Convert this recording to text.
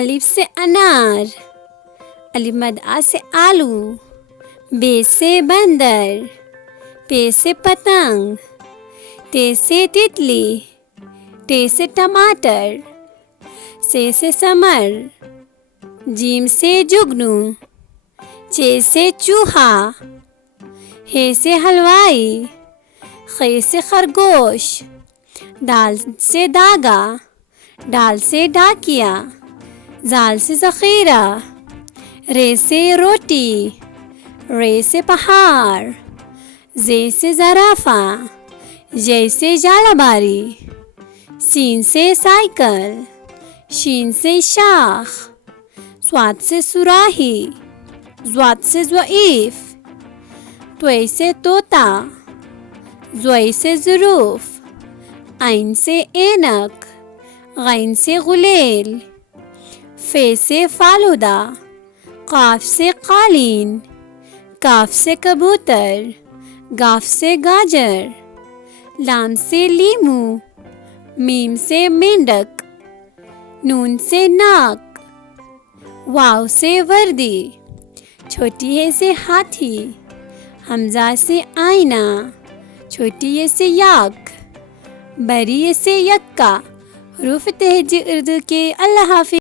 الف سے انار، الف مد آ سے آلو، بے سے بندر، پے سے پتنگ، تے سے تتلی، ٹے سے ٹماٹر، سے سمر، جیم سے جگنو، چے سے چوہا، ہے سے حلوائی، خے سے خرگوش، دال سے داغا، ڈال سے ڈاکیا، زال سے ذخیرہ، رے سے روٹی، رے سے پہاڑ، زے سے زرافہ، جے سے جالا باری، سین سے سائیکل، شین سے شاخ، صاد سے صراحی، ضاد سے ضعیف، طوے سے طوطا، زوئے سے ظروف، عین سے اینک، غین سے غلیل، فے سے فالودہ، قاف سے قالین، کاف سے کبوتر، گاف سے گاجر، لام سے لیمو، میم سے مینڈک، نون سے ناک، واو سے وردی، چھوٹی ہے سے ہاتھی، حمزہ سے آئینہ، چھوٹی ہے سے یاک، بری ہے سے یکا۔ حروف تہجی اردو کے اللہ حافظ۔